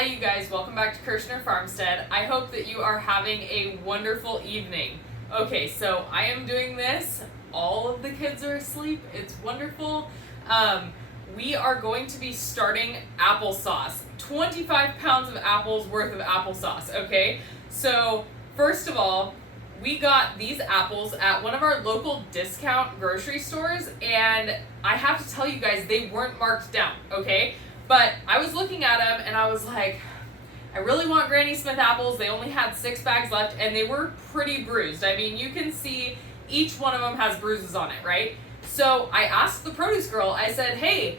Hi you guys, welcome back to Kirshner FarmStead. I hope that you are having a wonderful evening. Okay, so I am doing this. All of the kids are asleep. It's wonderful. We are going to be starting applesauce. 25 pounds of apples worth of applesauce, okay? So first of all, we got these apples at one of our local discount grocery stores, and I have to tell you guys, they weren't marked down, okay? But I was looking at them and I was like, I really want Granny Smith apples. They only had 6 bags left and they were pretty bruised. I mean, you can see each one of them has bruises on it, right? So I asked the produce girl, I said, hey,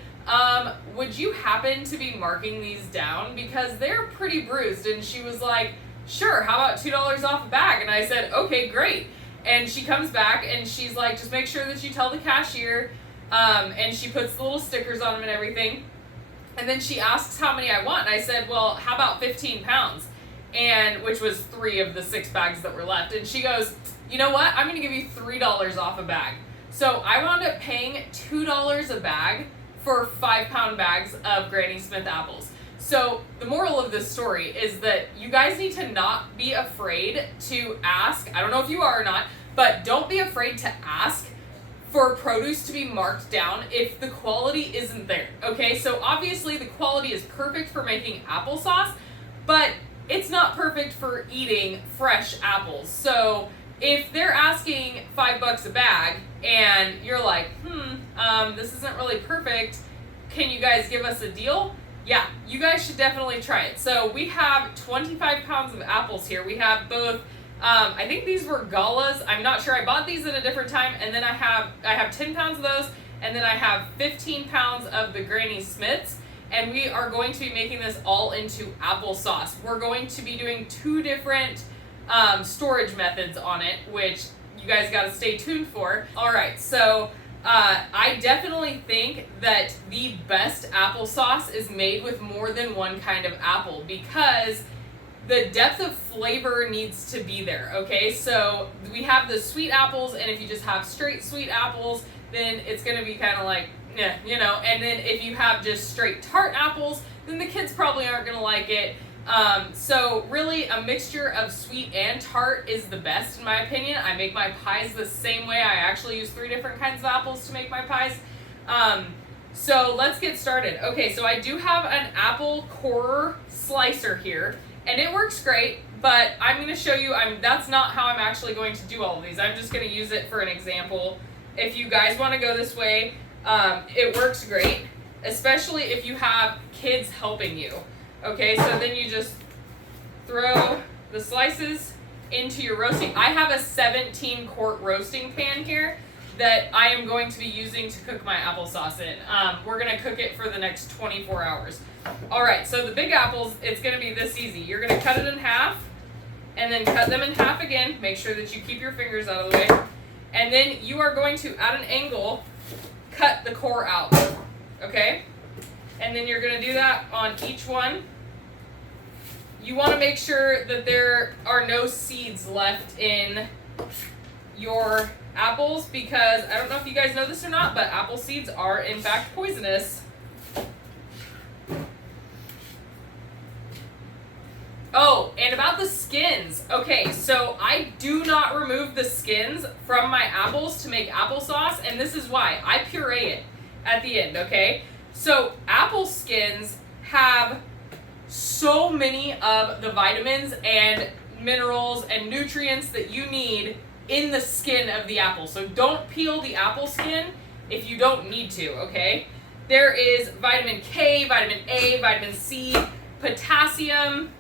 would you happen to be marking these down? Because they're pretty bruised. And she was like, sure, how about $2 off a bag? And I said, okay, great. And she comes back and she's like, just make sure that you tell the cashier, and she puts the little stickers on them and everything. And then she asks how many I want, and I said, well, how about 15 pounds? And which was 3 of the 6 bags that were left. And she goes, you know what? I'm going to give you $3 off a bag. So I wound up paying $2 a bag for 5-pound bags of Granny Smith apples. So the moral of this story is that you guys need to not be afraid to ask. I don't know if you are or not, but don't be afraid to ask for produce to be marked down if the quality isn't there, okay? So obviously the quality is perfect for making applesauce, but it's not perfect for eating fresh apples. So if they're asking $5 a bag and you're like, this isn't really perfect, can you guys give us a deal? Yeah, you guys should definitely try it. So we have 25 pounds of apples here. We have both I think these were galas. I'm not sure. I bought these at a different time, and then I have 10 pounds of those, and then I have 15 pounds of the Granny Smiths, and we are going to be making this all into applesauce. We're going to be doing 2 different storage methods on it, which you guys got to stay tuned for. All right, so I definitely think that the best applesauce is made with more than one kind of apple, because the depth of flavor needs to be there, okay? So we have the sweet apples, and if you just have straight sweet apples, then it's gonna be kind of like, you know, and then if you have just straight tart apples, then the kids probably aren't gonna like it. So really a mixture of sweet and tart is the best in my opinion. I make my pies the same way. I actually use 3 different kinds of apples to make my pies. So let's get started. Okay, so I do have an apple core slicer here, and it works great, but I'm going to show you, that's not how I'm actually going to do all of these. I'm just going to use it for an example. If you guys want to go this way, it works great, especially if you have kids helping you. Okay, so then you just throw the slices into your roasting. I have a 17-quart roasting pan here that I am going to be using to cook my applesauce in. We're going to cook it for the next 24 hours. All right, so the big apples, it's going to be this easy. You're going to cut it in half, and then cut them in half again. Make sure that you keep your fingers out of the way. And then you are going to, at an angle, cut the core out, okay? And then you're going to do that on each one. You want to make sure that there are no seeds left in your apples, because I don't know if you guys know this or not, but apple seeds are in fact poisonous. Oh, and about the skins. Okay, so I do not remove the skins from my apples to make applesauce, and this is why. I puree it at the end, okay? So apple skins have so many of the vitamins and minerals and nutrients that you need in the skin of the apple. So don't peel the apple skin if you don't need to, okay? There is vitamin K, vitamin A, vitamin C, potassium,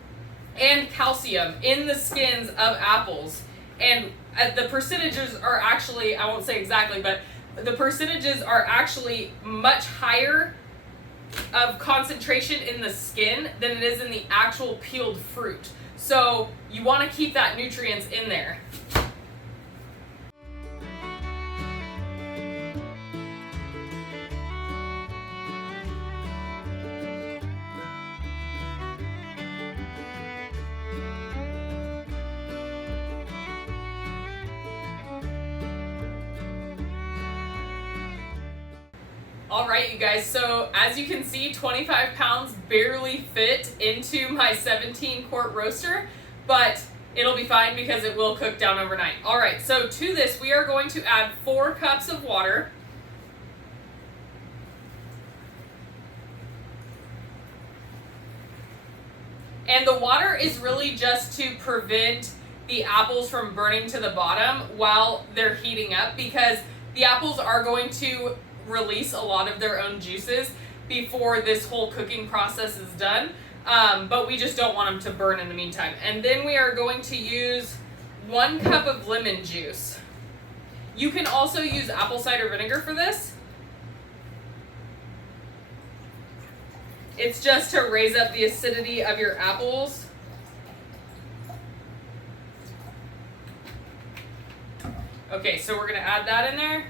and calcium in the skins of apples. And the percentages are actually, I won't say exactly, but the percentages are actually much higher of concentration in the skin than it is in the actual peeled fruit. So you want to keep that nutrients in there. All right, you guys, so as you can see, 25 pounds barely fit into my 17-quart roaster, but it'll be fine because it will cook down overnight. All right, so to this, we are going to add 4 cups of water. And the water is really just to prevent the apples from burning to the bottom while they're heating up, because the apples are going to release a lot of their own juices before this whole cooking process is done, but we just don't want them to burn in the meantime. And then we are going to use 1 cup of lemon juice. You can also use apple cider vinegar for this. It's just to raise up the acidity of your apples. Okay, so we're gonna add that in there.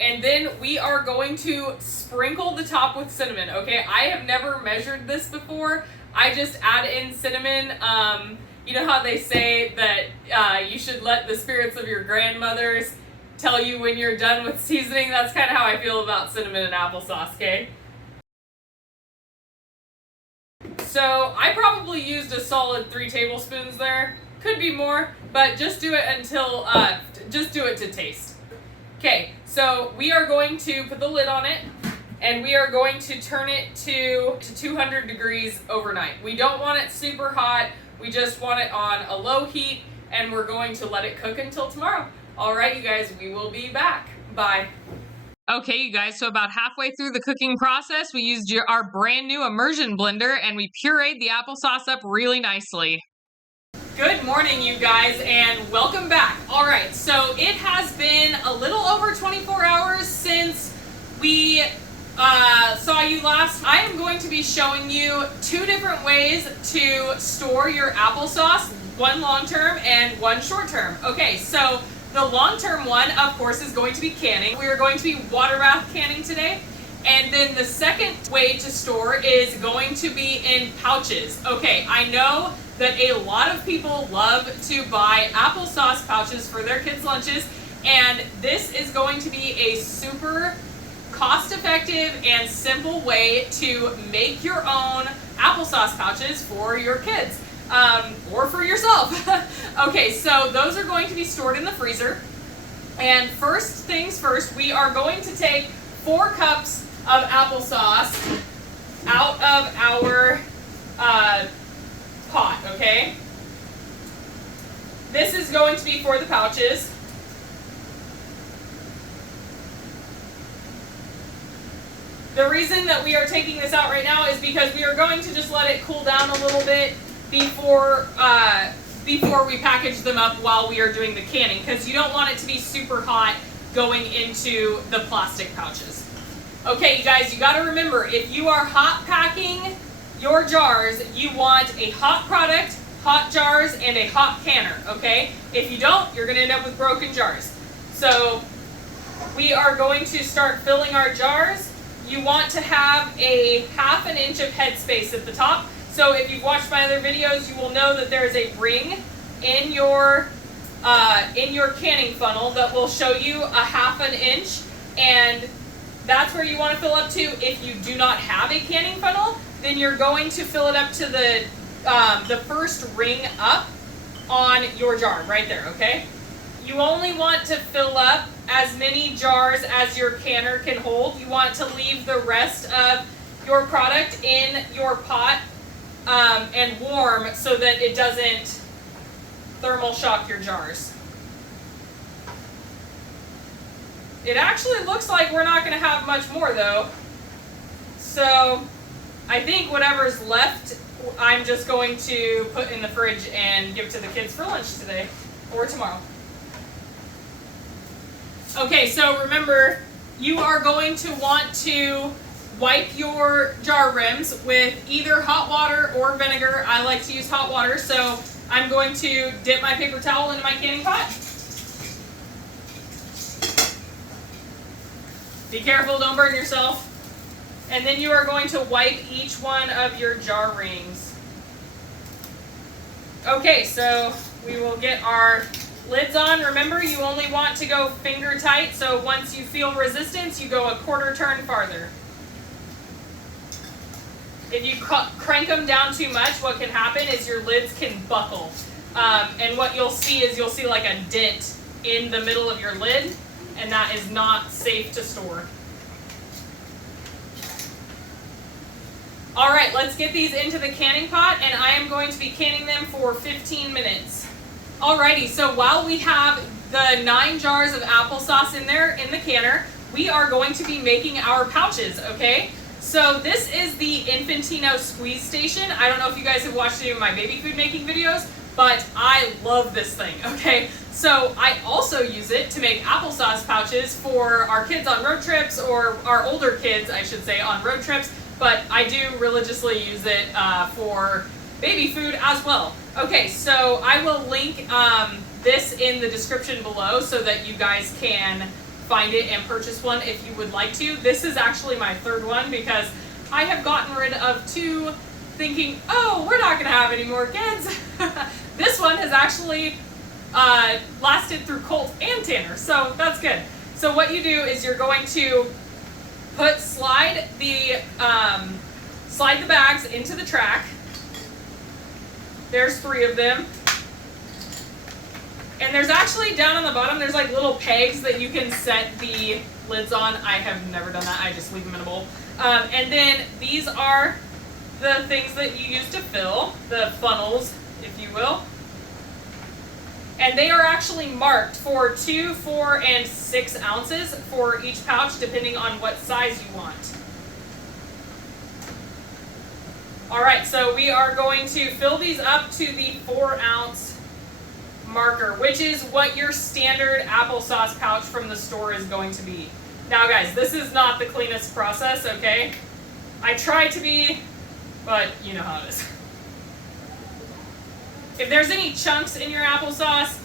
And then we are going to sprinkle the top with cinnamon, okay? I have never measured this before. I just add in cinnamon. You know how they say that you should let the spirits of your grandmothers tell you when you're done with seasoning? That's kind of how I feel about cinnamon and applesauce, okay? So I probably used a solid 3 tablespoons there. Could be more, but just do it until, just do it to taste. Okay, so we are going to put the lid on it, and we are going to turn it to 200 degrees overnight. We don't want it super hot, we just want it on a low heat, and we're going to let it cook until tomorrow. All right, you guys, we will be back. Bye. Okay, you guys, so about halfway through the cooking process, we used our brand new immersion blender, and we pureed the applesauce up really nicely. Good morning, you guys, and welcome back. All right, so it has been a little over 24 hours since we saw you last. I am going to be showing you 2 different ways to store your applesauce, one long-term and one short-term. Okay, so the long-term one, of course, is going to be canning. We are going to be water bath canning today. And then the second way to store is going to be in pouches. Okay, I know that a lot of people love to buy applesauce pouches for their kids' lunches, and this is going to be a super cost-effective and simple way to make your own applesauce pouches for your kids, or for yourself. Okay, so those are going to be stored in the freezer. And first things first, we are going to take 4 cups of applesauce out of our pot, okay? This is going to be for the pouches. The reason that we are taking this out right now is because we are going to just let it cool down a little bit before we package them up while we are doing the canning, because you don't want it to be super hot going into the plastic pouches. Okay, you guys, you got to remember, if you are hot packing your jars, you want a hot product, hot jars, and a hot canner, okay? If you don't, you're going to end up with broken jars. So we are going to start filling our jars. You want to have a 1/2 inch of headspace at the top. So if you've watched my other videos, you will know that there is a ring in your canning funnel that will show you a 1/2 inch, and that's where you want to fill up to. If you do not have a canning funnel, then you're going to fill it up to the first ring up on your jar, right there, okay? You only want to fill up as many jars as your canner can hold. You want to leave the rest of your product in your pot and warm so that it doesn't thermal shock your jars. It actually looks like we're not going to have much more though. So I think whatever's left, I'm just going to put in the fridge and give to the kids for lunch today or tomorrow. Okay, so remember, you are going to want to wipe your jar rims with either hot water or vinegar. I like to use hot water, so I'm going to dip my paper towel into my canning pot. Be careful, don't burn yourself. And then you are going to wipe each one of your jar rings. Okay, so we will get our Lids on. Remember, you only want to go finger tight, so once you feel resistance, you go a quarter turn farther. If you crank them down too much, what can happen is your lids can buckle. And what you'll see is like a dent in the middle of your lid, and that is not safe to store. All right, let's get these into the canning pot, and I am going to be canning them for 15 minutes. Alrighty, so while we have the 9 jars of applesauce in there in the canner, we are going to be making our pouches, okay? So this is the Infantino squeeze station. I don't know if you guys have watched any of my baby food making videos, but I love this thing, okay? So I also use it to make applesauce pouches for our kids on road trips, or our older kids, I should say, on road trips, but I do religiously use it for baby food as well. Okay, so I will link this in the description below so that you guys can find it and purchase one if you would like to. This is actually my 3rd one because I have gotten rid of 2 thinking, oh, we're not going to have any more kids. This one has actually lasted through Colt and Tanner, so that's good. So what you do is you're going to slide the bags into the track. There's 3 of them. And there's actually down on the bottom, there's like little pegs that you can set the lids on. I have never done that. I just leave them in a bowl. And then these are the things that you use to fill, the funnels, if you will. And they are actually marked for 2, 4, and 6 ounces for each pouch, depending on what size you want. All right, so we are going to fill these up to the 4-ounce marker, which is what your standard applesauce pouch from the store is going to be. Now guys, this is not the cleanest process, okay? I try to be, but you know how it is. If there's any chunks in your applesauce,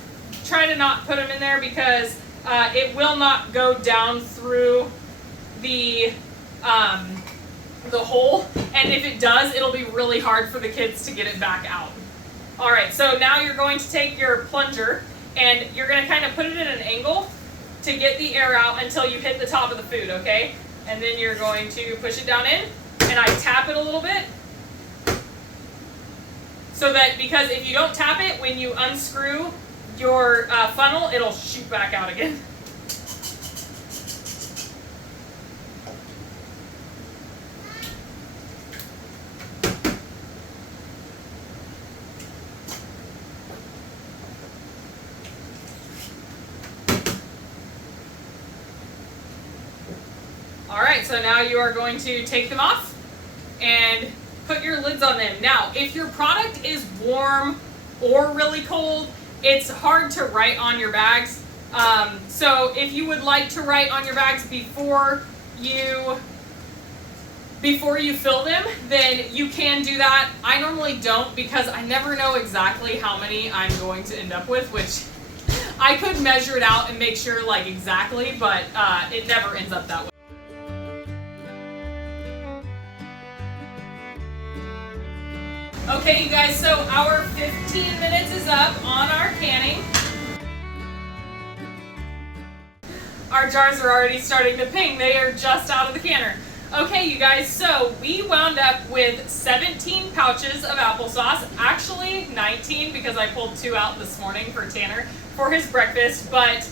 try to not put them in there because it will not go down through the hole, and if it does, it'll be really hard for the kids to get it back out. All right, so now you're going to take your plunger and you're going to kind of put it at an angle to get the air out until you hit the top of the food, okay? And then you're going to push it down in, and I tap it a little bit so that, because if you don't tap it, when you unscrew your funnel, it'll shoot back out again. Alright, so now you are going to take them off and put your lids on them. Now, if your product is warm or really cold, it's hard to write on your bags. So if you would like to write on your bags before you fill them, then you can do that. I normally don't because I never know exactly how many I'm going to end up with, which I could measure it out and make sure like exactly, but it never ends up that way. Okay, you guys, so our 15 minutes is up on our canning. Our jars are already starting to ping. They are just out of the canner. Okay, you guys, so we wound up with 17 pouches of applesauce. Actually, 19 because I pulled 2 out this morning for Tanner for his breakfast, but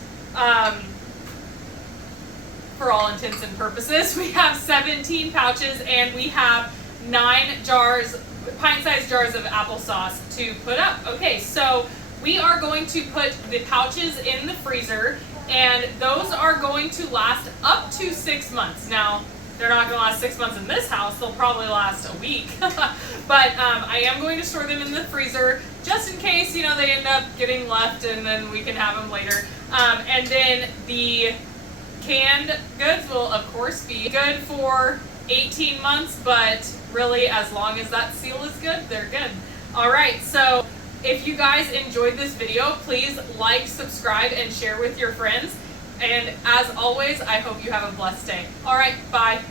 for all intents and purposes, we have 17 pouches and we have 9 jars, pint-sized jars of applesauce to put up. Okay, so we are going to put the pouches in the freezer, and those are going to last up to 6 months. Now, they're not going to last 6 months in this house. They'll probably last a week. But I am going to store them in the freezer just in case, you know, they end up getting left and then we can have them later. And then the canned goods will, of course, be good for 18 months, but really, as long as that seal is good, they're good. All right, so if you guys enjoyed this video, please like, subscribe, and share with your friends. And as always, I hope you have a blessed day. All right, bye.